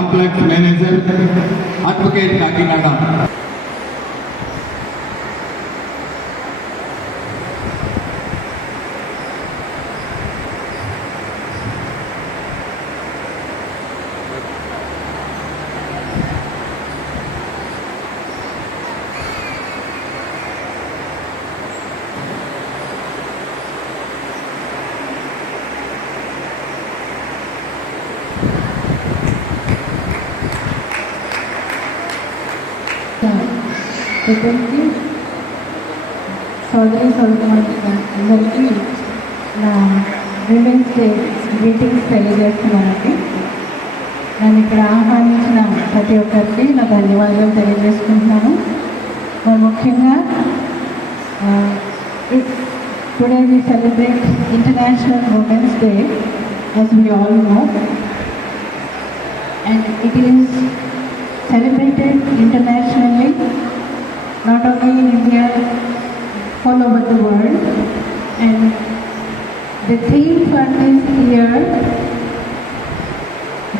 Complex manager advocate Kakinada. అందరికీ నా women's day greetings తెలియజేస్తున్నానండి. నన్ను ఇక్కడ ఆహ్వానించిన ప్రతి ఒక్కరికి నా ధన్యవాదాలు తెలియజేసుకుంటున్నాను. ముఖ్యంగా today we celebrate International Women's Day, as we all know, and it is celebrated internationally, not only in India, all over the world. And the theme for this year,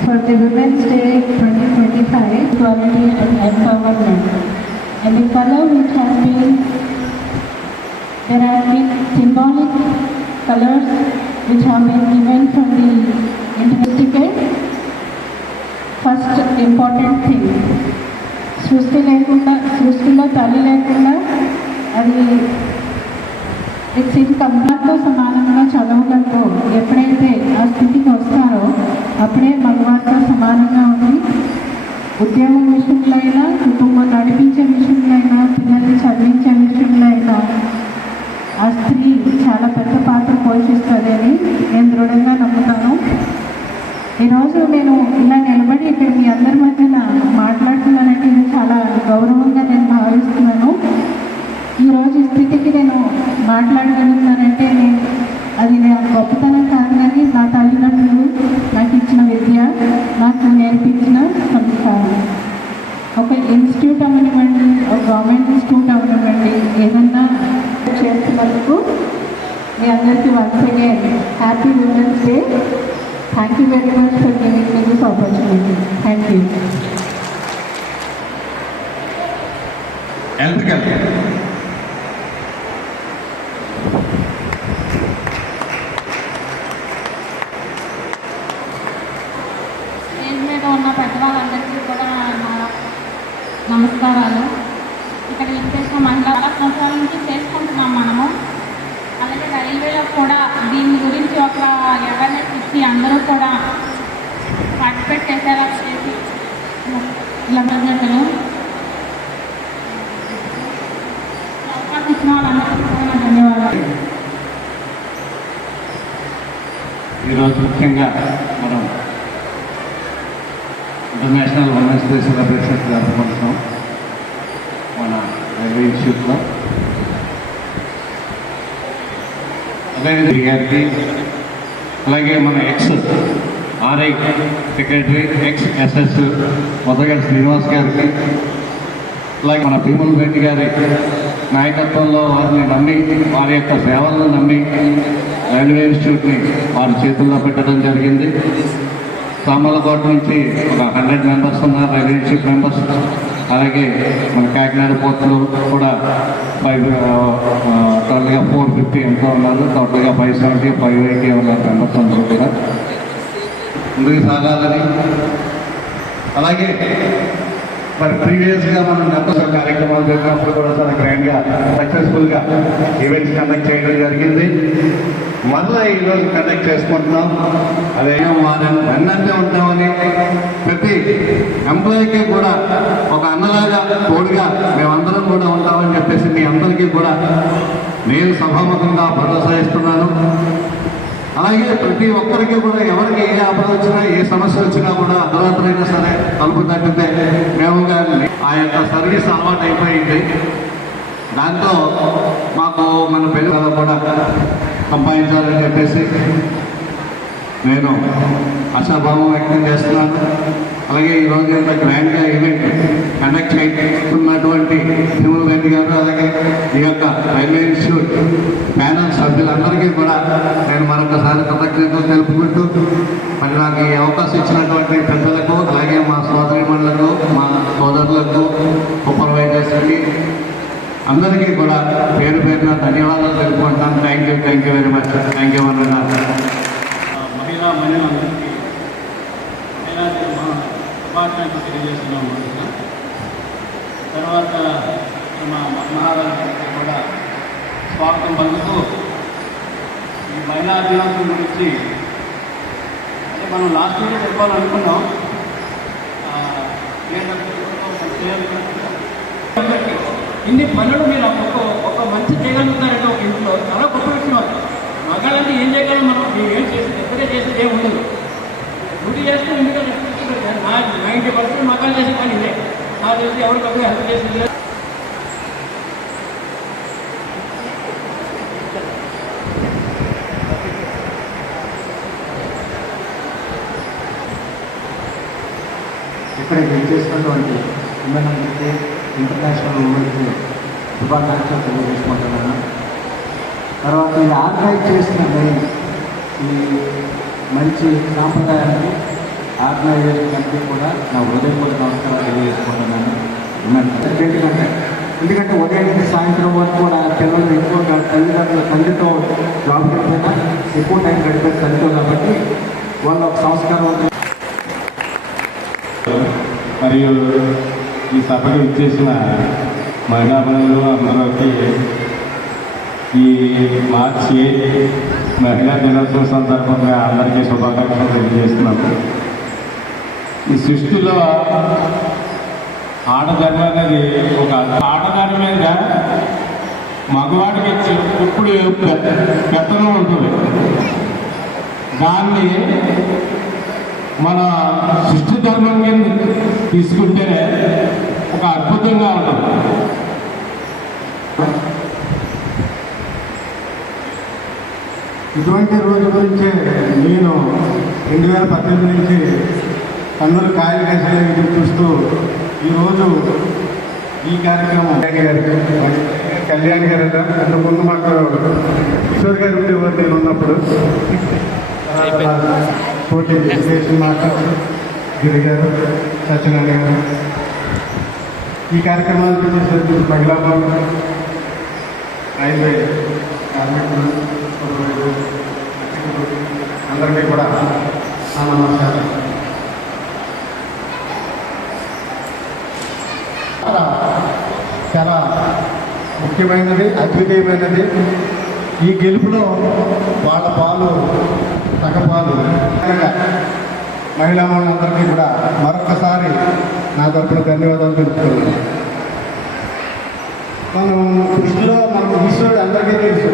for the Women's Day 2025, equality and empowerment. And the color which has been, there have been symbolic colors which have been given from the certificate. First important thing, సృష్టిలో తల్లి లేకుండా అది it's ఇన్కంప్లీట్తో సమానంగా చదవడంతో ఎప్పుడైతే ఆ స్థితికి వస్తారో అప్పుడే మగవారితో సమానంగా ఉంది. ఉద్యోగం విషయంలో అయినా, కుటుంబం నడిపించే విషయంలో అయినా, పిల్లల్ని చదివించే విషయంలో అయినా ఆ స్త్రీ చాలా పెద్ద పాత్ర పోషిస్తుందని నేను దృఢంగా నమ్ముతాను. ఈరోజు నేను ఇలా నిలబడి ఇక్కడ మీ అందరి మధ్యన మాట్లాడుతున్నానంటే ఇది చాలా గౌరవంగా నేను భావిస్తున్నాను. ఈరోజు ఈ స్థితికి నేను మాట్లాడగలుగుతానంటే అది నేను గొప్పతనం కాదు, కానీ నా తల్లిదండ్రులు నాకు ఇచ్చిన విద్య, నాకు నేర్పించిన సంస్కారం. ఒక ఇన్స్టిట్యూట్ అవనివ్వండి, ఒక గవర్నమెంట్ ఇన్స్టిట్యూట్ అవనివ్వండి, ఏదన్నా చేస్తున్నందుకు మీ అందరికీ once again happy women's day. Thank you very much for giving me this opportunity. Thank you. Stage మీద ఉన్న పెద్దవాళ్ళందరికీ కూడా నమస్కారాలు. ఇక్కడ విశేష మహిళా సంవత్సరాల నుంచి చేసుకుంటున్నాం మనము. అలాగే రైల్వేలో కూడా దీని గురించి ఒక అవేర్నెస్ ఇచ్చి అందరూ కూడా పార్టిసిపేట్ చేసేలా చేసి ఇలా ప్రజలు అవకాశం ఇచ్చిన వాళ్ళందరికీ కూడా ధన్యవాదాలు. ఈరోజు ముఖ్యంగా మనం ఇంటర్నేషనల్ ఉమెన్స్ డే సెలబ్రేషన్ జరుపుకుంటున్నాం మన రైల్వే ఇన్స్టిట్యూట్లో. గారికి, అలాగే మన ఆర్ఐ సెక్రటరీ, ఎస్ఎస్ మొదలగడ్డ శ్రీనివాస్ గారికి, అలాగే మన భీముల రెడ్డి గారి నాయకత్వంలో వారిని నమ్మి, వారి యొక్క సేవలను నమ్మి రైల్వే ఇన్స్టిట్యూట్ని వారి చేతుల్లో పెట్టడం జరిగింది. సామర్లకోట నుంచి ఒక 100 మెంబర్స్ ఉన్నారు రైల్వే ఇన్స్టిట్యూట్ మెంబర్స్. అలాగే మన కాకినాడ పోర్టులో కూడా టోటల్గా 450 ఎంతో ఉన్నారు. టోటల్గా 570, 580 ఉన్నారు మెంబర్స్ అందరూ కూడా ముందుకు సాగాలని. అలాగే మరి ప్రీవియస్గా మనం నెంబర్స్ కార్యక్రమాలు జరిగినప్పుడు కూడా చాలా గ్రాండ్గా సక్సెస్ఫుల్గా ఈవెంట్స్ కండక్ట్ చేయడం జరిగింది. మళ్ళీ ఈరోజు కండక్ట్ చేసుకుంటున్నాం. అదే వారిని వెన్నంటే ఉంటామని, ప్రతి ఎంప్లాయీకి కూడా ఒక అన్నలాగా తోడుగా మేమందరం కూడా ఉంటామని చెప్పేసి మీ అందరికీ కూడా నేను సభాముఖంగా భరోసా ఇస్తున్నాను. అలాగే ప్రతి ఒక్కరికి కూడా ఎవరికి ఏ ఆపద వచ్చినా, ఏ సమస్య వచ్చినా కూడా అర్ధరాత్రైనా సరే తలుపు తట్టితే మేము ఆ యొక్క సర్వీస్ అలవాటు అయిపోయింది. దాంతో మాకు మన పిల్లలు కూడా సంపాదించాలని చెప్పేసి నేను ఆశాభావం వ్యక్తం చేస్తున్నాను. అలాగే ఈరోజు ఇంత గ్రాండ్గా ఈవెంట్ కండక్ట్ చేస్తున్నటువంటి భీముల రెడ్డి గారు, అలాగే ఈ యొక్క రైల్వే ఇన్స్టిట్యూట్ ప్యానల్ సభ్యులందరికీ అందరికీ కూడా నేను మరొకసారి కృతజ్ఞతలు తెలుపుకుంటూ మరి నాకు ఈ అవకాశం ఇచ్చినటువంటి పెద్దలకు, అలాగే మా సోదరిమణులకు, మా సోదరులకు, సూపర్వైజర్స్కి అందరికీ కూడా పేరు పేరున ధన్యవాదాలు తెలుపుకుంటున్నాను. Thank you very much. Thank you అన్నారు. మహిళా మహిళలందరికీ శుభాకాంక్షలు తెలియజేస్తున్నాము. తర్వాత మా మహారాజుకి కూడా స్వాగతం పలుకుతూ ఈ మహిళా దినోత్సవం గురించి అంటే మనం లాస్ట్ ఇయర్ చెప్పాలనుకున్నాం. ఇన్ని పనులు మీరు ఒక మంచి చేయగలుగుతారంటే ఒక ఇంట్లో చాలా గొప్ప విషయం. అది మగాళ్ళంటే ఏం చేయగలం మనం? మేము ఏం చేసేది ఎప్పుడే చేసేది ఏమి ఉండదు. డ్యూటీ చేస్తే ఇంటిగా 90% మగాళ్ళు చేసే పని ఇదే. నాకు తెలిసి ఎవరికప్పుడు హెల్ప్ చేసింది. ఇక్కడ చేసినటువంటి ఉమెన్కి, ఇంటర్నేషనల్ ఉమెన్కి శుభాకాంక్షలు తెలియజేసుకుంటున్నాను. తర్వాత ఈ ఆర్గనైజ్ చేసిన మెయిన్ ఈ మంచి సాంప్రదాయాన్ని ఆర్గనైజేషన్ కమిటీ కూడా నా హృదయపూర్వక నమస్కారాలు తెలియజేసుకుంటున్నాను. ఎందుకంటే ఉదయం నుంచి సాయంత్రం వరకు కూడా పిల్లలు ఎక్కువగా తల్లిదండ్రులు తండ్రితో జాబ్కి వెళ్ళిపోయినా ఎక్కువ టైం గడిపేది తల్లితో, కాబట్టి వాళ్ళ ఒక సంస్కారం. మరియు ఈ సభకు ఇచ్చేసిన మహిళా బంధువులు అందరికీ ఈ మార్చి 8 మహిళా దినోత్సవం సందర్భంగా అందరికీ శుభాకాంక్షలు తెలియజేస్తున్నాము. ఈ సృష్టిలో ఆడధర్మ అనేది ఒక ఆడధర్మంగా మగవాడికి ఇప్పుడు పెత్తనం ఉంటుంది. దాన్ని మన సృష్టి ధర్మం కింద తీసుకుంటే ఒక అద్భుతంగా ఉంటుంది. ఇటువంటి రోజు గురించే నేను 2018 నుంచి కన్నులు కాయలు కాసేలా ఎదురు చూస్తూ ఈరోజు ఈ కార్యక్రమం కళ్యాణ్ గారు అంతకుముందు మాకు కిషోర్ గారు ఉండేవారు నేను ఉన్నప్పుడు. పోటీ ఎడ్యుకేషన్ మాస్టర్స్ గిరి గారు, సత్యనారాయణ గారు ఈ కార్యక్రమానికి చేసేది మహిళా భవన్, రైల్వే కార్మికులు, అందరికీ కూడా నా నమస్కారం. చాలా ముఖ్యమైనది, అద్వితీయమైనది. ఈ గెలుపులో వాళ్ళ పాలు సగపాలు మహిళా మనందరికీ కూడా మరొకసారి నా తరఫున ధన్యవాదాలు తెలుపుతున్నాను. మనం కృషిలో మనకు ఈశ్వరుడు అందరికీ తెలుసు.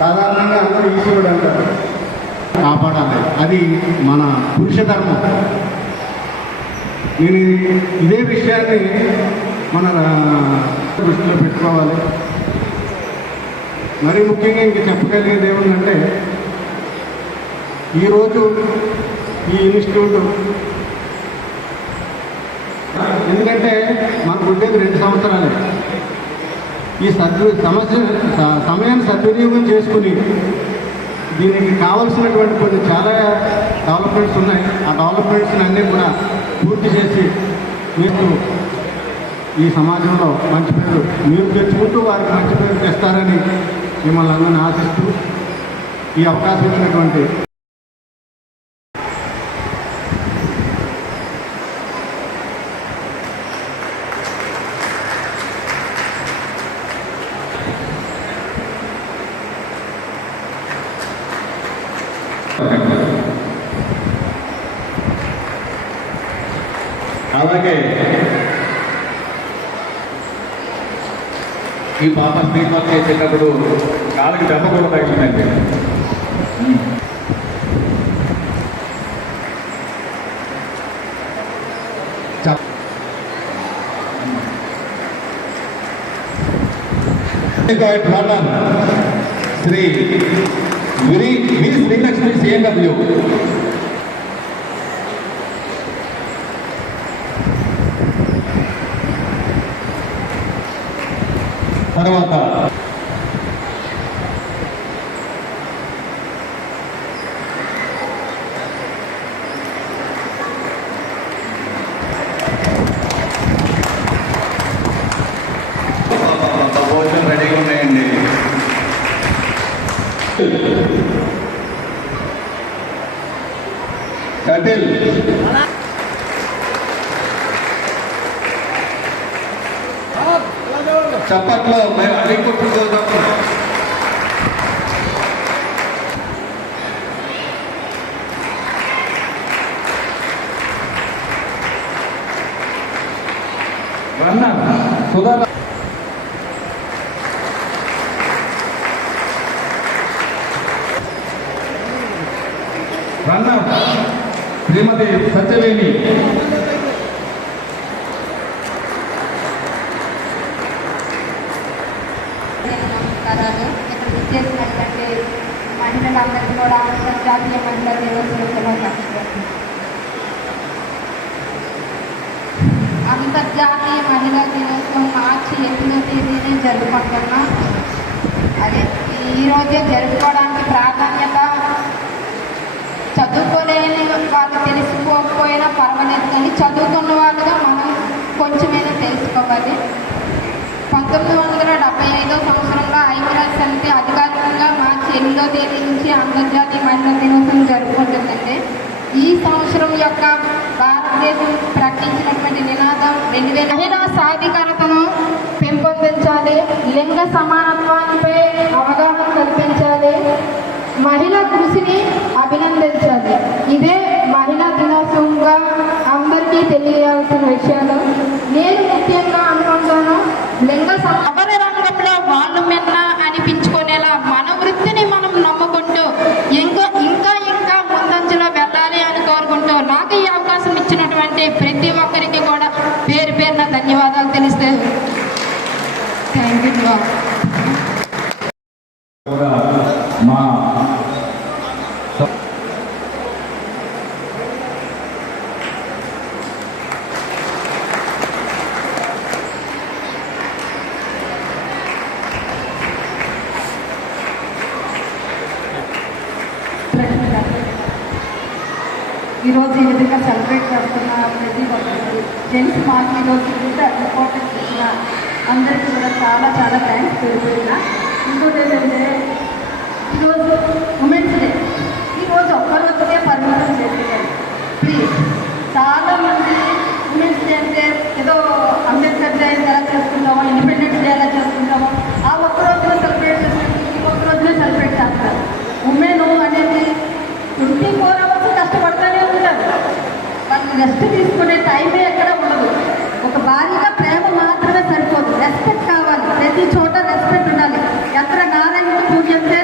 సాధారణంగా అందరూ ఈశ్వరుడు అంటారు. కాపాడాలి, అది మన పురుష ధర్మం. నేను ఇదే విషయాన్ని మన దృష్టిలో పెట్టుకోవాలి. మరీ ముఖ్యంగా ఇంక చెప్పగలిగేది ఏముందంటే, ఈరోజు ఈ ఇన్స్టిట్యూట్ ఎందుకంటే మనకు ఉండేది 2 సంవత్సరాలే. ఈ సమయాన్ని సద్వినియోగం చేసుకుని దీనికి కావాల్సినటువంటి కొన్ని చాలా డెవలప్మెంట్స్ ఉన్నాయి. ఆ డెవలప్మెంట్స్ని అన్నీ కూడా పూర్తి చేసి మీకు ఈ సమాజంలో మంచి పేరు మీరు తెచ్చుకుంటూ వారికి మంచి పేరు తెస్తారని మిమ్మల్ని అందరినీ ఆశిస్తూ ఈ అవకాశం ఇచ్చినటువంటి అలాగే ఈ పాప స్క్రీన్ వర్క్ చేసేటప్పుడు కాళ్ళకి దెబ్బ కూడా తగ్గిందండి. శ్రీ వి శ్రీలక్ష్మి CNW. తర్వాత కటిల్ చప్పట్లో మేము అడిగి రన్నర్ సుధా రన్నర్ శ్రీమతి సత్యవేణి నమస్కారాలు. ఇక్కడ విచ్చేసినటువంటి మహిళలందరికీ కూడా అంతర్జాతీయ మహిళా దినోత్సవ శుభాకాంక్షలు. అంతర్జాతీయ మహిళా దినోత్సవం మార్చి 8వ తేదీనే జరుపుకుంటున్నాం. అదే ఈరోజే జరుపుకోవడానికి ప్రాధాన్యత చదువుకోలేని వాళ్ళు తెలుసుకోకపోయినా పర్వాలేదు, కానీ చదువుకున్న వాళ్ళుగా మనం కొంచెమైనా తెలుసుకోవాలి. 1975 సంవత్సరంలో ఐక్యరాజ్య సమితి అధికారికంగా మార్చి 8వ తేదీ నుంచి అంతర్జాతీయ మహిళా దినోత్సవం జరుపుకుంటుందంటే ఈ సంవత్సరం యొక్క భారతదేశం ప్రకటించినటువంటి నినాదం 2000 మహిళా సాధికారతను పెంపొందించాలి, లింగ సమానత్వంపై అవగాహన కల్పించాలి, మహిళా కృషిని అభినందించాలి. ఇదే మహిళా దినోత్సవంగా అందరికీ తెలియాల్సిన విషయాలు. నేను ముఖ్యంగా అనుకుంటాను, లింగ ఎవరి రంగంలో వాళ్ళు మిన్న అనిపించుకునేలా మన వృత్తిని మనం నమ్ముకుంటూ ఇంకా ఇంకా ఇంకా ముందంజలో వెళ్ళాలి అని కోరుకుంటూ నాకు ఈ అవకాశం ఇచ్చినటువంటి ప్రతి ఒక్కరికి కూడా పేరు పేరున ధన్యవాదాలు తెలిస్తే థ్యాంక్ యూ. మా ఈరోజు ఈ విధంగా సెలబ్రేట్ చేస్తున్న ప్రతి ఒక్కరికి జెంట్స్ మాకు ఈరోజు ఇంత ఇంపార్టెన్స్ ఇచ్చిన అందరికీ కూడా చాలా చాలా థ్యాంక్స్ తెలిపిన. ఇంకోటి ఏంటంటే ఈరోజు ఉమెన్స్ డే, ఈరోజు ఒక్కరోజుకే పరిమితం చేసేయాలి ప్లీజ్. చాలామంది ఉమెన్స్ డే అంటే ఏదో అంబేద్కర్ జయంతి ఎలా చేసుకుంటామో, ఇండిపెండెన్స్ డే ఎలా చేసుకుంటామో ఆ ఒక్కరోజునే సెలబ్రేట్ చేసుకుంటాం, ఈ ఒక్కరోజునే సెలబ్రేట్ చేస్తారు. ఉమెన్ అనేది 24 hours కష్టపడతానే ఉంటారు. వాళ్ళు రెస్ట్ తీసుకునే టైమే ఎక్కడ ఉండదు. ఒక భార్యగా ప్రేమ మాత్రమే సరిపోదు, రెస్పెక్ట్ కావాలి. ప్రతి చోట రెస్పెక్ట్ ఉండాలి. ఎక్కడ నారాయణుడు పూజిస్తే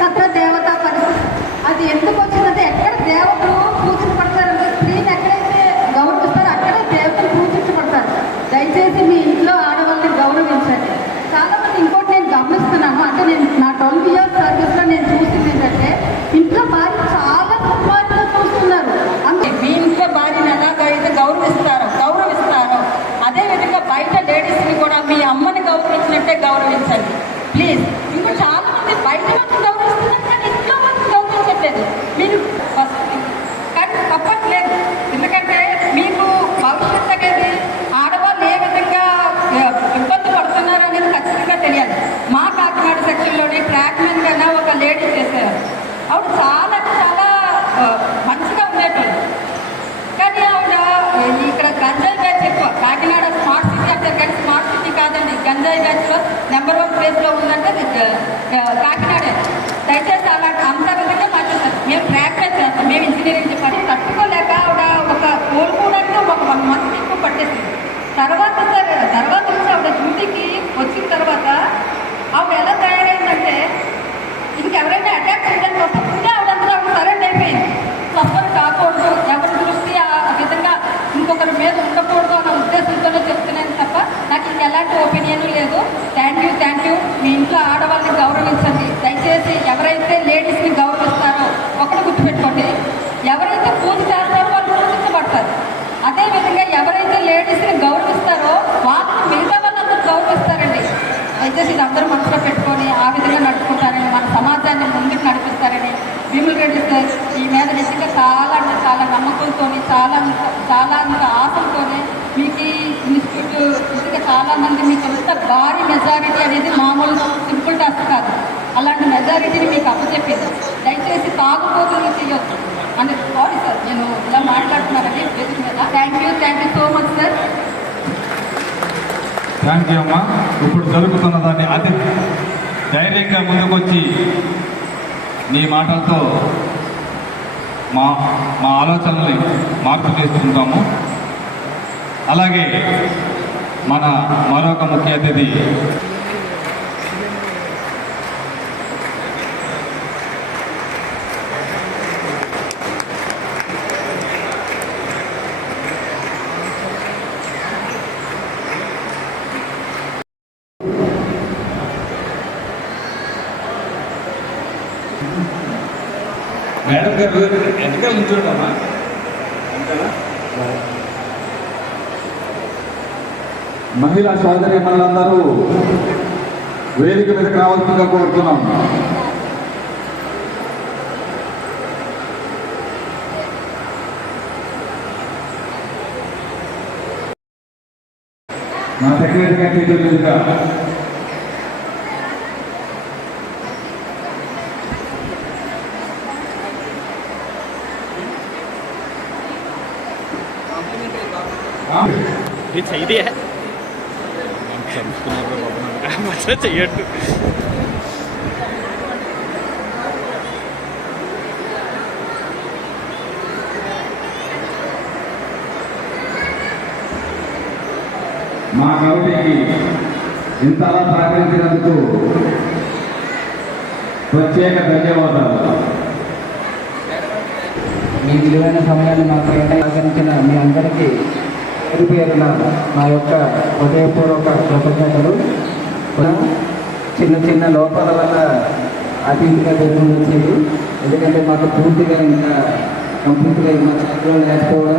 తత్ర దేవత పరిస్థితి. అది ఎందుకు వచ్చిందంటే ఎక్కడ దేవతలు పూజించబడతారంటే స్త్రీని ఎక్కడైతే గౌరవిస్తారో అక్కడే దేవతలు పూజించబడతారు. దయచేసి మీ ఇంట్లో ఆడవాళ్ళని గౌరవించండి. చాలామంది ఇంకోటి నేను గమనిస్తున్నాను, అంటే నేను నా 12 years సర్వీస్లో నేను చూసింది ఏంటంటే ఇంట్లో భార్య చాలా సంపాదన చూస్తున్నారు. అంటే మీ ఇంట్లో భార్యను ఎలాగైతే గౌరవిస్తారో అదేవిధంగా బయట లేడీస్ని కూడా మీ అమ్మని గౌరవించినట్టే గౌరవించండి ప్లీజ్. ఇంకా చాలా మంది బయట వాళ్ళని గౌరవిస్తున్నారు కానీ ఇంట్లో వాళ్ళని గౌరవించట్లేదు. మీరు కానీ తప్పట్లేదు, ఎందుకంటే మీకు భవిష్యత్తు అనేది ఆడవాళ్ళు ఏ విధంగా ఇబ్బంది పడుతున్నారు అనేది ఖచ్చితంగా తెలియాలి. మా కాకినాడ సెక్షన్లోని ట్రాక్ మ్యాన్గా ఒక లేడీ చేసేవారు. ఆవిడ చాలా చాలా మంచిగా ఉండేటోళ్ళు, కానీ ఆవిడ ఇక్కడ గంజాయి బ్యాచ్ ఎక్కువ. కాకినాడ స్మార్ట్ సిటీ అంటారు కానీ స్మార్ట్ సిటీ కాదండి, గంజాయి బ్యాచ్లో నెంబర్ 1 ప్లేస్లో ఉందంటే కాకినాడే. దయచేసి అలా అంత విధంగా మార్చేస్తారు. మేము ట్రాక్ మ్యాచ్ చేస్తాం, మేము ఇంజనీరింగ్ డిపార్ట్మెంట్. తట్టుకోలేక ఆవిడ ఒక కోలుకోవడానికి ఒక 1 month ఎక్కువ పట్టేసింది. తర్వాత నుంచి ఆవిడ డ్యూటీకి వచ్చిన తర్వాత ఆవిడ ఎలా తయారైందంటే ఇంకెవరైనా అటాక్ చేయడానికి వస్తుంటే ఆవిడంతా సరెండర్ అయిపోయింది. సఫర్ కాకూడదు, ఎవరి దృష్టి ఆ విధంగా ఇంకొకరి మీద ఉండకూడదు అన్న ఉద్దేశంతోనే చెప్తున్నాను తప్ప నాకు ఇంకెలాంటి ఒపీనియన్ లేదు. Thank you. మీ ఇంట్లో ఆడవాళ్ళని గౌరవించండి దయచేసి. ఎవరైతే లేడీస్ని గౌరవిస్తారో ఒకటి గుర్తుపెట్టుకోండి, ఎవరైతే పూజ చేస్తారో వాళ్ళు పూజించబడతారు. అదేవిధంగా ఎవరైతే లేడీస్ని గౌరవిస్తారో వాళ్ళని మిగతా వాళ్ళందరూ గౌరవిస్తారండి. దయచేసి ఇది అందరూ మనసులో పెట్టుకొని ఆ విధంగా నడుచుకుంటారని, మన సమాజాన్ని ముందుకు నడిపిస్తారని భీముల రెడ్డి సార్ ఈ మీద నిజంగా చాలా అంటే చాలా నమ్మకంతో చాలా ఆశలతో మీకు ఈ ఇన్స్టిట్యూట్ నిజంగా చాలామంది మీకు ఎంత భారీ మెజారిటీ అనేది మామూలు సింపుల్ టాస్క్ కాదు. అలాంటి మెజారిటీని మీకు అప్పచెప్పింది. దయచేసి తాగుబోతులు చేయొద్దు అని సారీ సార్, నేను ఇలా మాట్లాడుతున్నానండి వేదిక మీద. Thank you so much sir. Thank you అమ్మా. ఇప్పుడు జరుగుతున్న దాన్ని అతి ధైర్యంగా ముందుకొచ్చి నీ మాటలతో మా మా ఆలోచనల్ని మార్పు చేసుకుంటాము. అలాగే మన మరొక ముఖ్య అతిథి మేడం గారు వెనక ఉంచుంటామా మహిళా సోదరి మనందరూ వేదిక మీదకి రావాల్సిందిగా కోరుతున్నాం. మా సెక్రటరీ గారి మీదుగా ये सही है मजा चाहिए మా కమిటీకి ఇంతలా సహకరించినందుకు ప్రత్యేక ధన్యవాదాలు. మీ విలువైన సమయాన్ని మాకు సహకరించిన మీ అందరికీ పేరు పేరున మా యొక్క హృదయపూర్వక కృతజ్ఞతలు. చిన్న చిన్న లోపాల వల్ల అతిథిగా పేరు వచ్చేది, ఎందుకంటే మాకు పూర్తిగా ఇంకా కంప్లీట్గా మా చదువు లేకపోవడం